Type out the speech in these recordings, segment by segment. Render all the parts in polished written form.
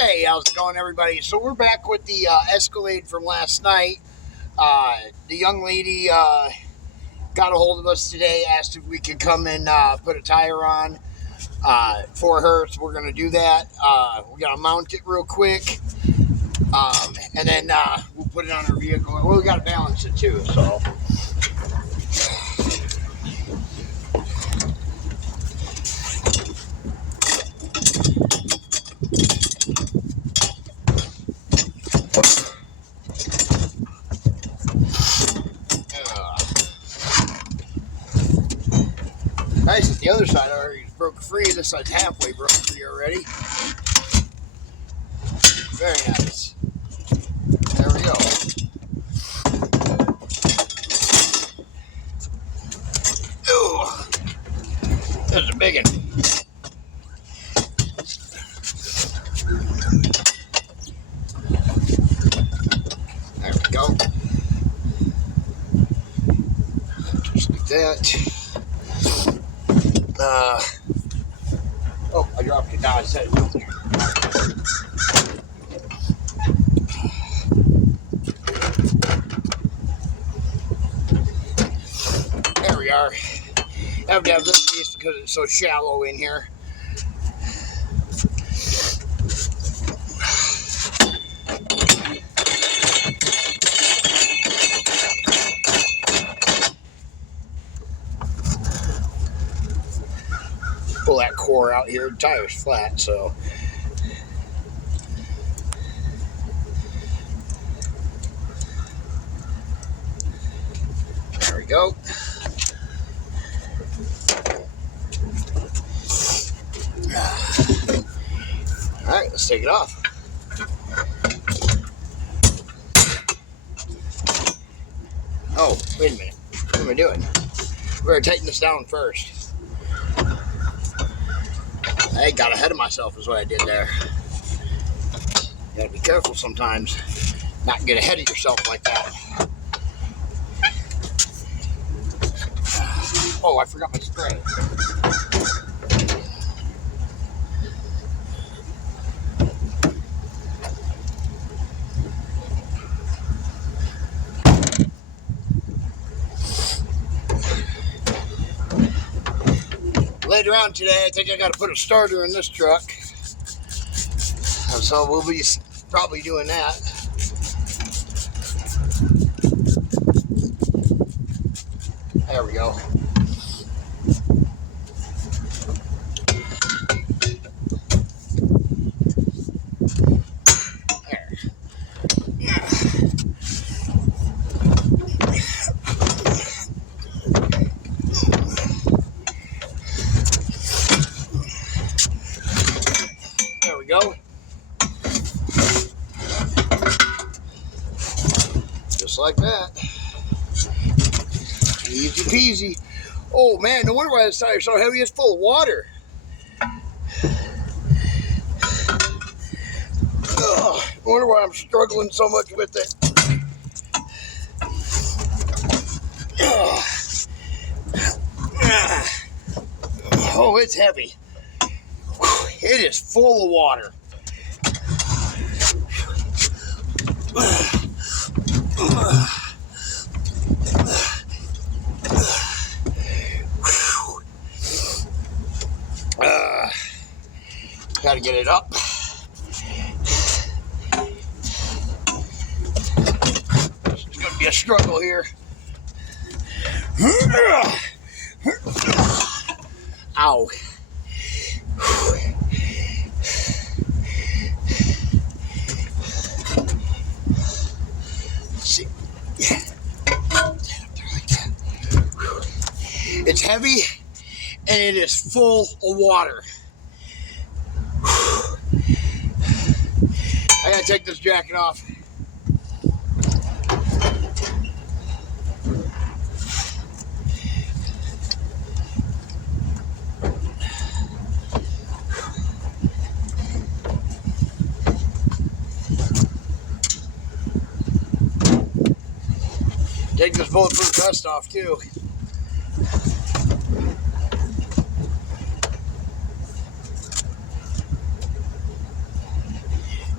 Hey, how's it going, everybody? So we're back with the Escalade from last night. The young lady got a hold of us today, asked if we could come and put a tire on for her, so we're going to do that. We got to mount it real quick, and then we'll put it on our vehicle. Well, we got to balance it too, so... Nice, the other side already broke free. This side's halfway broke free already. Very nice. There we go. Ooh, this is a big one. There we go. Just like that. Oh, I dropped it down. I said it down there. There we are. I have to have this piece because it's so shallow in here. Pull that core out here. The tire's flat, so there we go. All right, let's take it off. Oh, wait a minute. What am I doing? We better tighten this down first. I got ahead of myself is what I did there. You gotta be careful sometimes. Not get ahead of yourself like that. Oh, I forgot my spray. Later on today, I think I got to put a starter in this truck. So we'll be probably doing that. There we go. There. There we go. Just like that. Easy peasy. Oh man, no wonder why this tire's so heavy. It's full of water. Ugh, I wonder why I'm struggling so much with it. Oh, it's heavy. It is full of water. Gotta get it up. It's gonna be a struggle here. Ow. See. It's heavy and it is full of water. I gotta take this jacket off. Take this bulletproof vest off too.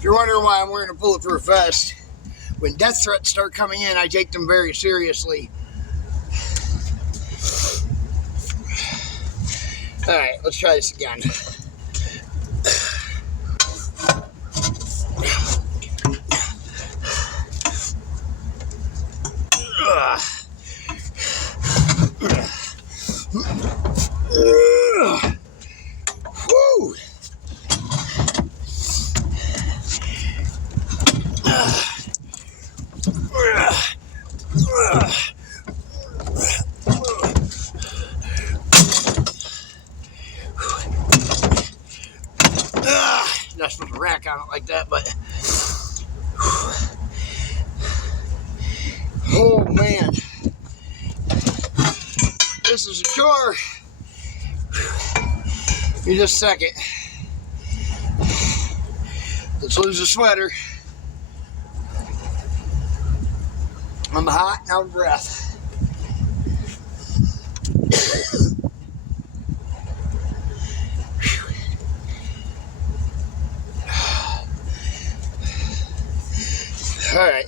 If you're wondering why I'm wearing a bulletproof vest, when death threats start coming in, I take them very seriously. Alright, let's try this again. Woo! Not supposed to rack on it like that, but oh man, this is a chore. Give me just a second. Let's lose the sweater. I'm hot and out of breath. All right.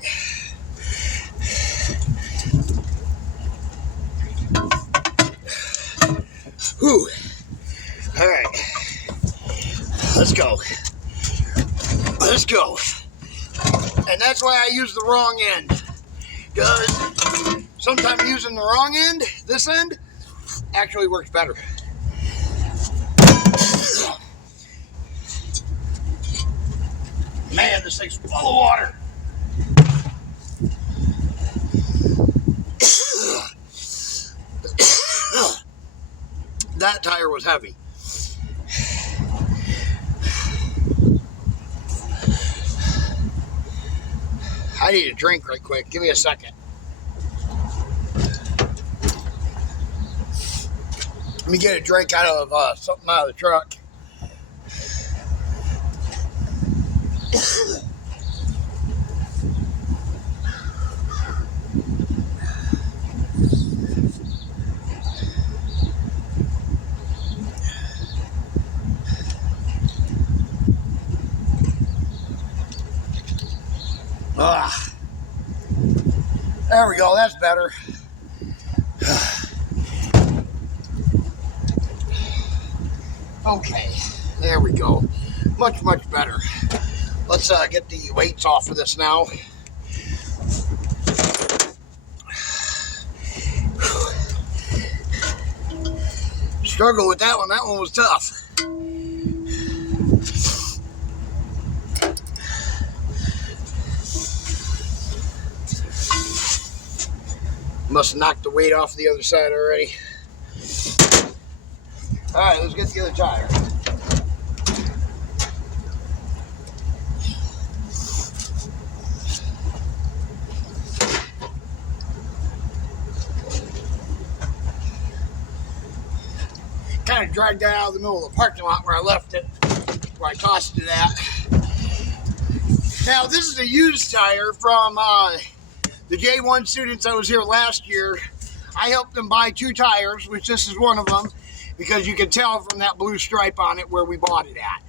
Whew. All right. Let's go. Let's go. And that's why I use the wrong end. Because sometimes using the wrong end, this end, actually works better. Man, this thing's full of water. That tire was heavy. I need a drink right quick. Give me a second. Let me get a drink out of something out of the truck. There we go, that's better. Okay, there we go. Much, much better. Let's get the weights off of this now. Struggle with that one. That one was tough. Must have knocked the weight off the other side already. Alright, let's get the other tire. Kind of dragged that out of the middle of the parking lot where I left it, where I tossed it at. Now, this is a used tire from the J1 students that was here last year. I helped them buy 2 tires, which this is one of them, because you can tell from that blue stripe on it where we bought it at.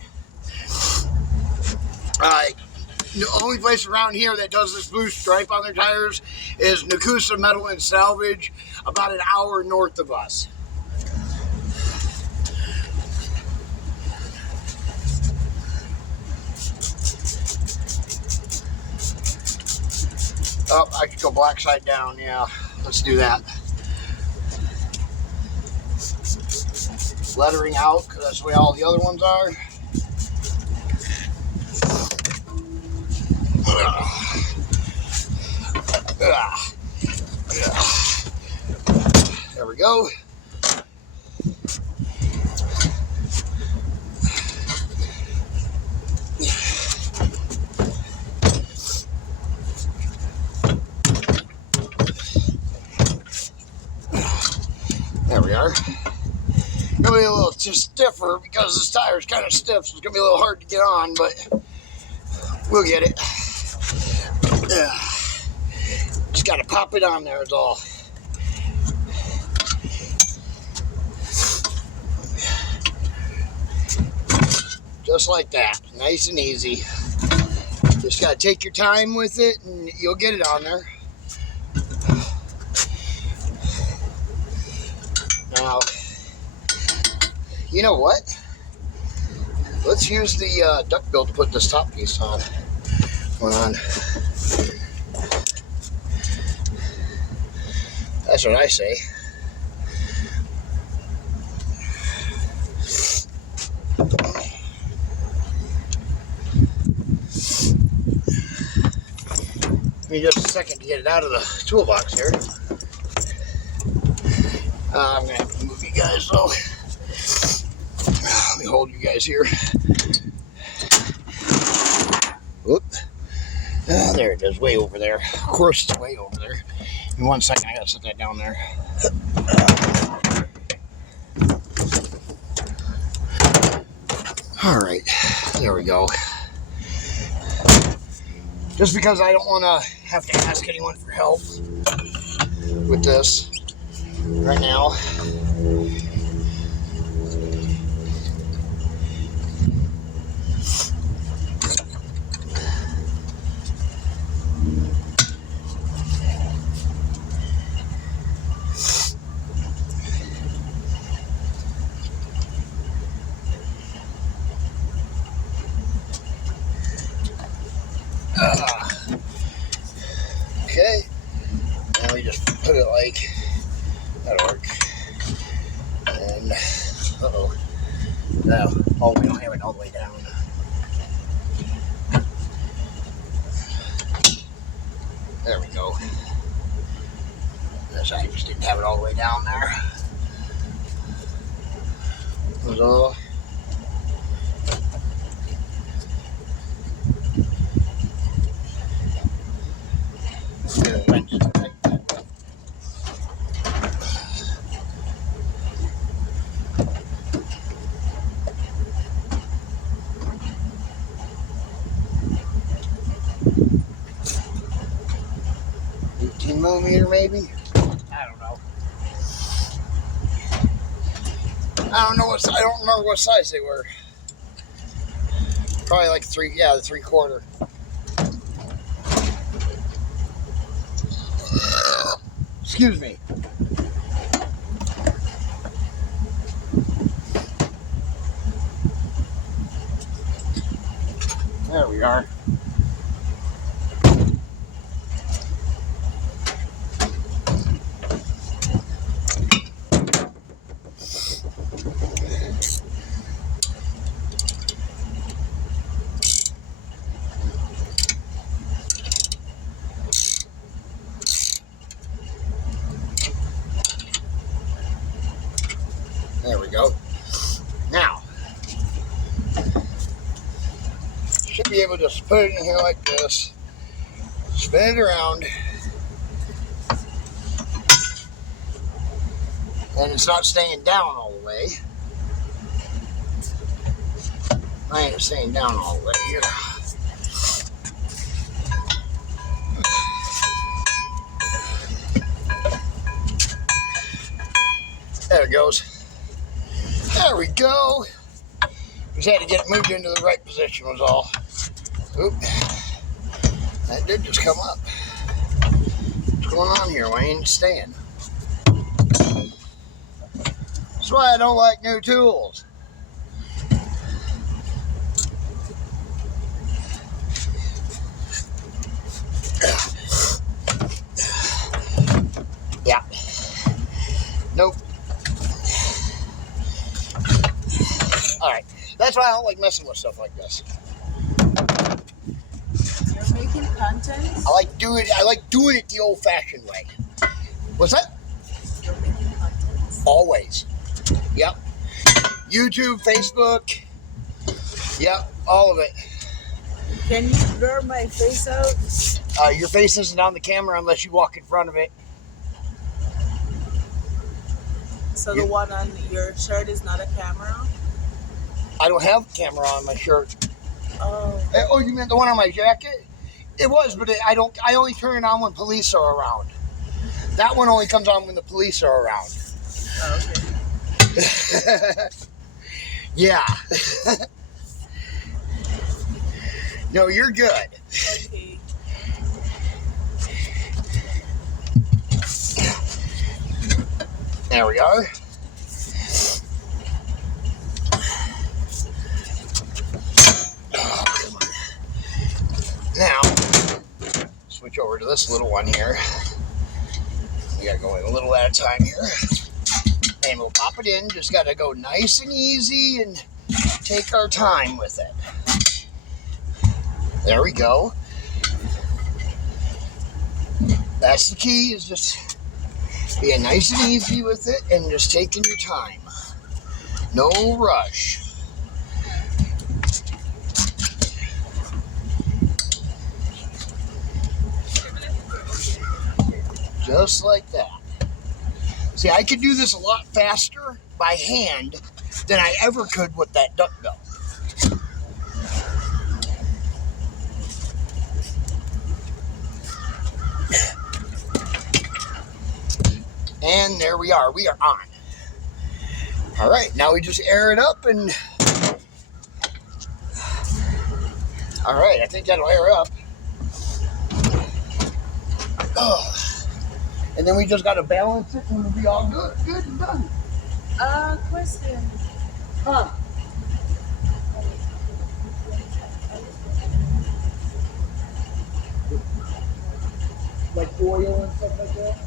The only place around here that does this blue stripe on their tires is Nakusa Metal and Salvage, about an hour north of us. Oh, I could go black side down, yeah. Let's do that. Lettering out, because that's the way all the other ones are. There we go. There we are. Gonna be a little just stiffer because this tire is kind of stiff, so it's gonna be a little hard to get on, but we'll get it. Just gotta pop it on there is all. Just like that, nice and easy. Just gotta take your time with it and you'll get it on there. Now, you know what? Let's use the duck bill to put this top piece on. Hold on. That's what I say. Give me just a second to get it out of the toolbox here. I'm going to have to move you guys, though. Let me hold you guys here. Whoop. There it is, way over there. Of course, it's way over there. In 1 second, I got to set that down there. All right, there we go. Just because I don't want to have to ask anyone for help with this right now. Okay, now we just put it like that'll work. And no, we don't have it all the way down. There we go. Yes, I just didn't have it all the way down there. That was all. Millimeter maybe? I don't know. I don't remember what size they were. Probably like the 3/4. Excuse me. There we are. There we go. Now, should be able to just put it in here like this, spin it around, and it's not staying down all the way. I ain't staying down all the way here. There it goes. There we go. Just had to get it moved into the right position was all. Oop. That did just come up. What's going on here? Why ain't it staying? That's why I don't like new tools. Yeah. Nope. Alright. That's why I don't like messing with stuff like this. You're making content? I like doing it the old-fashioned way. What's that? You're making content? Always. Yep. YouTube, Facebook. Yep, all of it. Can you blur my face out? Your face isn't on the camera unless you walk in front of it. So the one on your shirt is not a camera? I don't have a camera on my shirt. Oh. Oh, you meant the one on my jacket? It was, but I only turn it on when police are around. That one only comes on when the police are around. Oh, okay. Yeah. No, you're good. Okay. There we are. Oh, come on. Now, switch over to this little one here. We gotta go in a little at a time here. And we'll pop it in. Just gotta go nice and easy and take our time with it. There we go. That's the key, is just being nice and easy with it and just taking your time. No rush. Just like that. See, I could do this a lot faster by hand than I ever could with that duck bill. And there we are. We are on. All right, now we just air it up and... All right, I think that'll air up. Oh. And then we just got to balance it and we'll be all good. Good and done. Question. Huh? Like oil and stuff like that?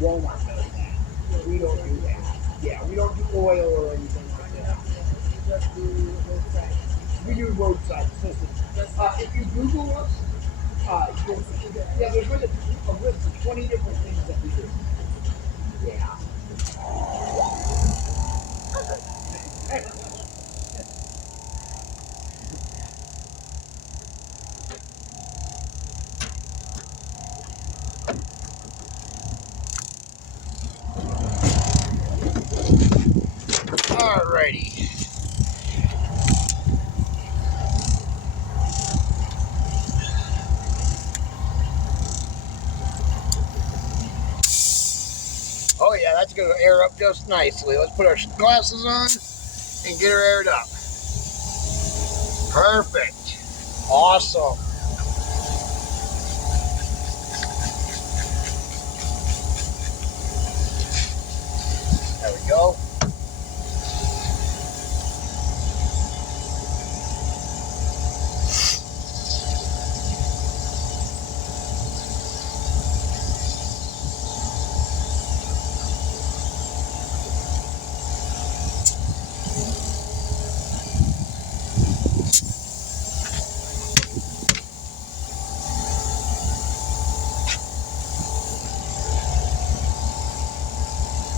Walmart does that. We don't do that. Yeah, we don't do oil or anything like that. We just do roadside. We do roadside assistance. If you Google us, you'll see that. Yeah, there's a list of 20 different things that we do. Yeah. Alrighty. Oh yeah, that's gonna air up just nicely. Let's put our glasses on and get her aired up. Perfect. Awesome. There we go.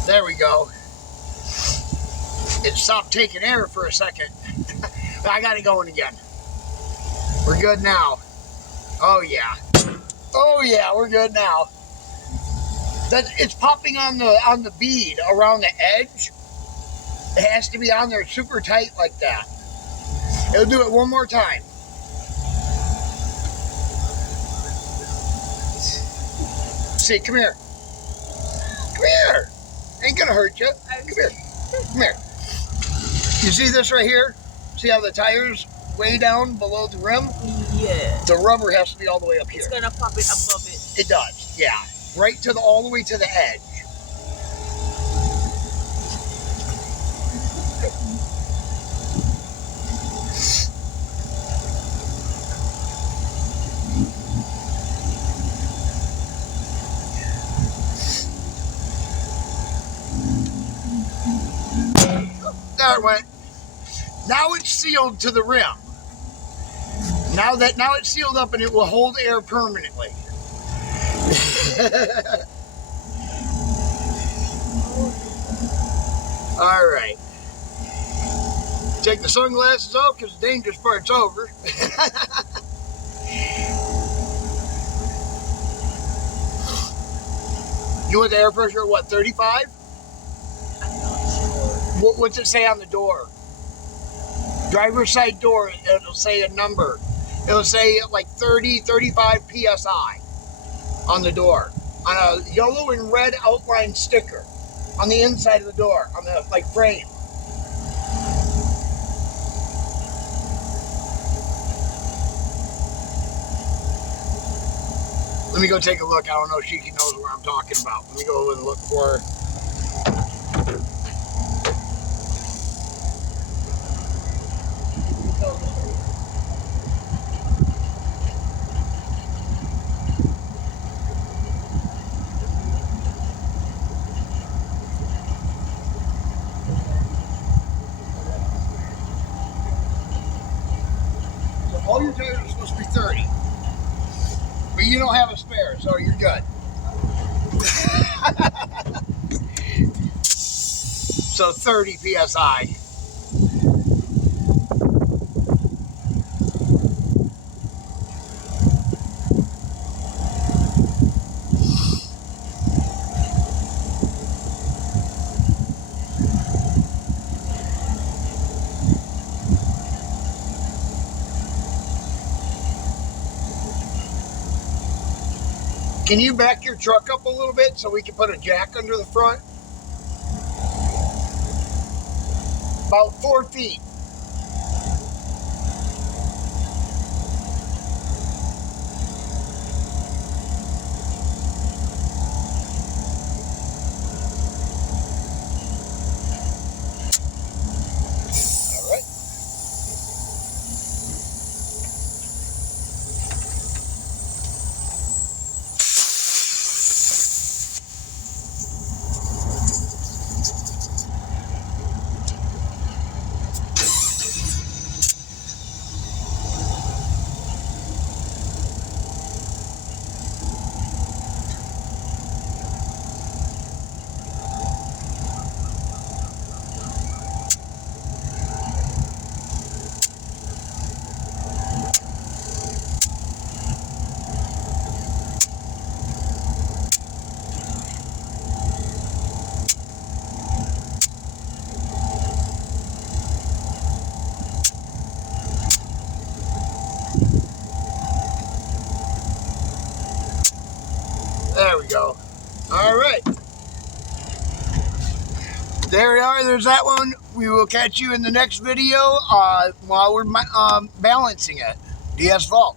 There we go. It stopped taking air for a second. I got it going again. We're good now. Oh yeah. Oh yeah, we're good now. It's popping on the bead around the edge. It has to be on there super tight like that. It'll do it one more time. See, come here. Come here. Ain't gonna hurt you. Come here. Come here. You see this right here? See how the tire's way down below the rim? Yeah. The rubber has to be all the way up here. It's gonna pop it above it. It does, yeah. Right to all the way to the edge. There it went. Now it's sealed to the rim. Now it's sealed up and it will hold air permanently. All right. Take the sunglasses off because the dangerous part's over. You want the air pressure at what, 35? I'm not sure. What's it say on the door? Driver's side door, it'll say a number. It'll say like 30, 35 PSI on the door. On a yellow and red outline sticker on the inside of the door, on the like frame. Let me go take a look. I don't know if she knows where I'm talking about. Let me go and look for her. So all your tires are supposed to be 30. But you don't have a spare, so you're good. So 30 PSI. Can you back your truck up a little bit so we can put a jack under the front? About 4 feet. All right. There we go. All right. There we are. There's that one. We will catch you in the next video while we're balancing it. DS Vault.